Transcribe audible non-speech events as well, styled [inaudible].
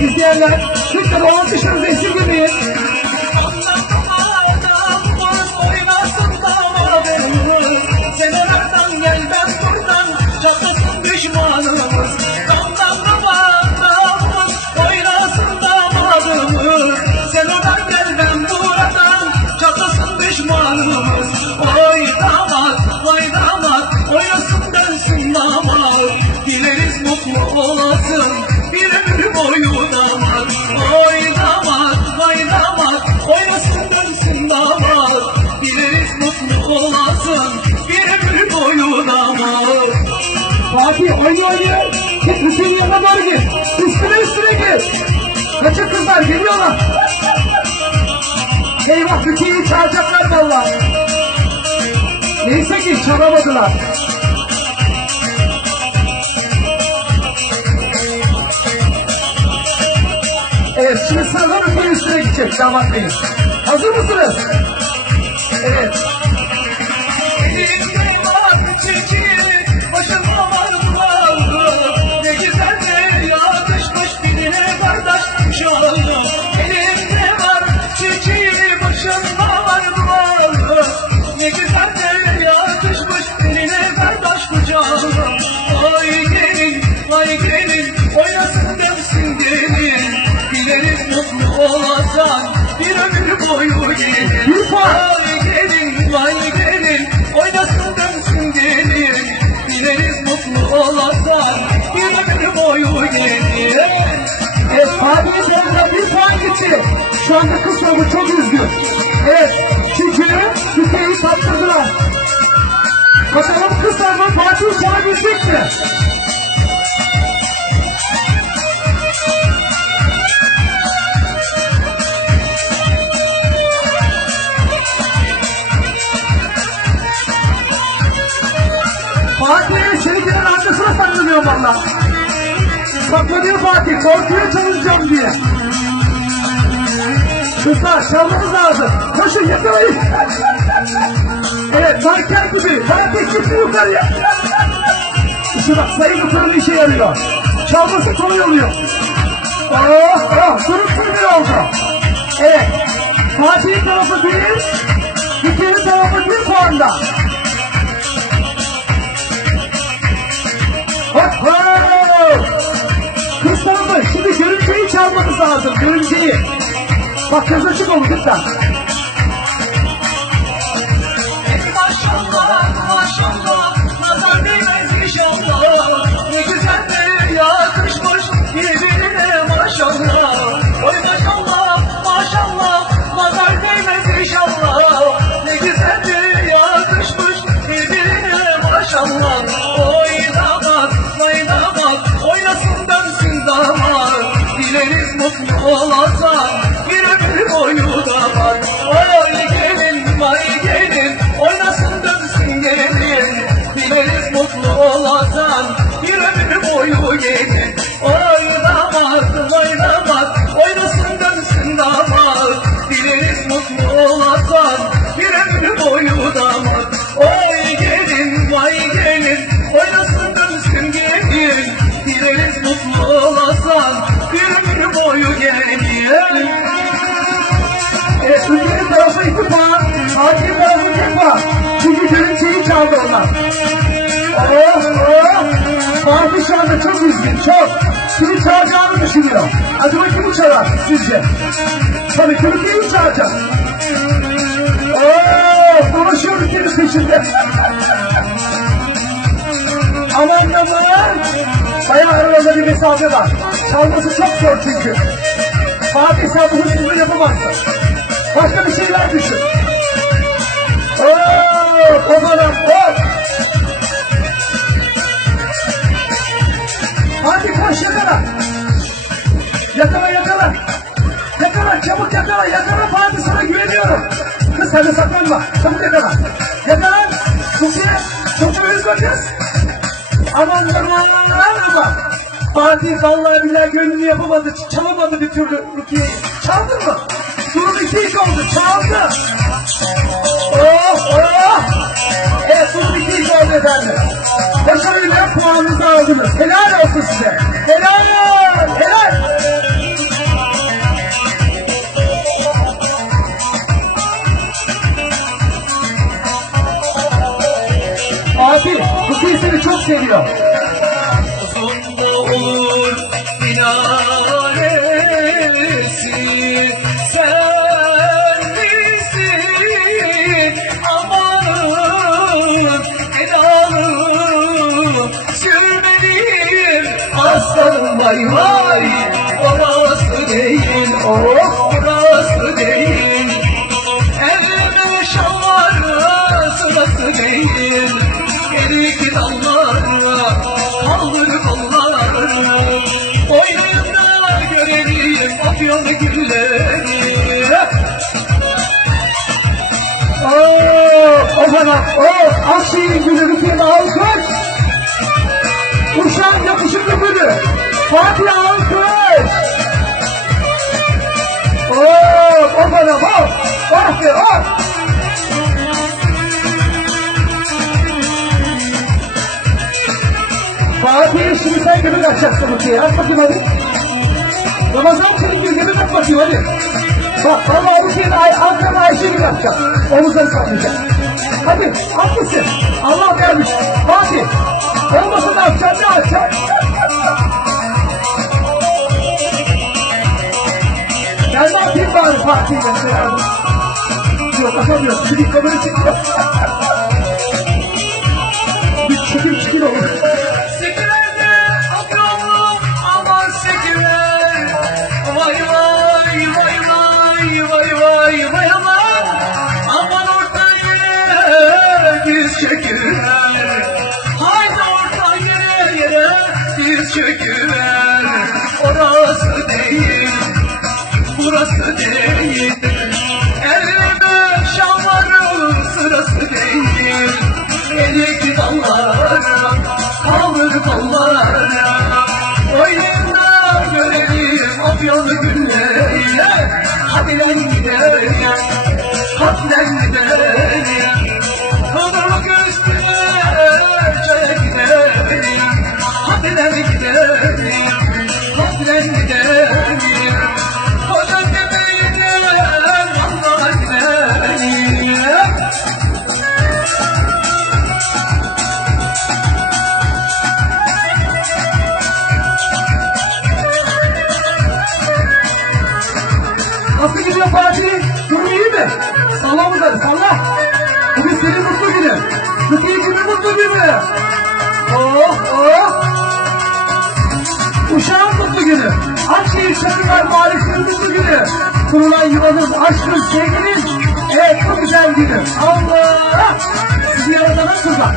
izleyenler lütfen alkışlarınızı esirgemeyin. Fatih oyna oynuyor. Git Hüseyin yanına doğru git. Üstüne üstüne git. Kaçın kızlar geliyorlar. Eyvah Hüseyin'i çağıracaklar valla. Neyse ki çağıramadılar. Evet şimdi sıradan öpün üstüne gidecek damat bey. Hazır mısınız? Evet. Gelin. Evet, yanında bir puan gitti. Şu anda kız çok üzgün. Evet, çünkü Hüseyin'i tattırdılar. Bakalım kız grubu Fatih'i çağırabilecek mi? Korkuyor çalışacağım diye. Kızlar çalmamız lazım. Koşun yakalayın. evet, tanker gibi. Fatih çıktı yukarıya. İşte bak sayı butonun işe yarıyor. Çalması kolay oluyor. Oh, oh, durum sürmüyor oldu. Evet, Fatih'in tarafı bir, Hüseyin'in tarafı bir puanda. Hop hop! Lazım, görümceyi. Bak kız açık oldu. Maşallah, çaldı onlar. Oh, oh! Fatih şu anda çok üzgün, çok. Kimi çalacağını düşünüyor. Acaba kimi çalar sizce? Tabii Türkiye'yi çalacak. Oh, dolaşıyor ülkenin peşinde. [laughs] Aman aman! Bayağı aralarında bir mesafe var. Çalması çok zor çünkü. Fatih sen bu hırsızlığı yapamazsın. Başka bir şeyler düşün. Oo, Sen de saklanma. Çabuk yakala. Yakala. Çok büyük bakız. Aman aman aman. Fatih vallahi billahi gönlünü yapamadı. Çalamadı bir türlü Rukiye'yi. Çaldın mı? Durum iki iki oldu. Çaldı. Oh oh. Evet durum iki iki oldu efendim. Başarıyla puanınızı aldınız. Helal olsun size. Helal. Seni çok seviyor. Uzun olur minaresi. Sen misin amanın Elanım sürmeliyim. Aslanım vay vay Orası değil oh orası değil. Elime şalvarı sırası değil o zaman o Akşehir'in gülü Rukiye'de alkış. Uşak yakışıklı gülü. Fatih alkış. Oo, o zaman o. Fatih o. Fatih şimdi sen gibi kaçacaksın Rukiye'ye. Aç bakayım hadi. Ramazan senin gibi kaç bakayım hadi. Bak vallahi Rukiye'de ay, arkada Ayşe gibi yapacak. Omuzları sallayacak. Hadi at mısın? Allah vermiş. Fatih. Olmasın da açacağım ne açacağım? Ben ne yapayım bari Fatih'le? Yok atamıyorsun. Bir kamera çekiyor. Burası değil. Elime şamarın sırası değil. Elik dallara kalır kollara. Oyunda görelim afyonu günleri. Hadi lan gidelim Hadi lan gidelim. Üstüne çaya gidelim. Hadi lan Kurulan yuvanız, aşkınız, sevginiz. Evet çok güzel günü. Allah! Sizi yaradana kızlar.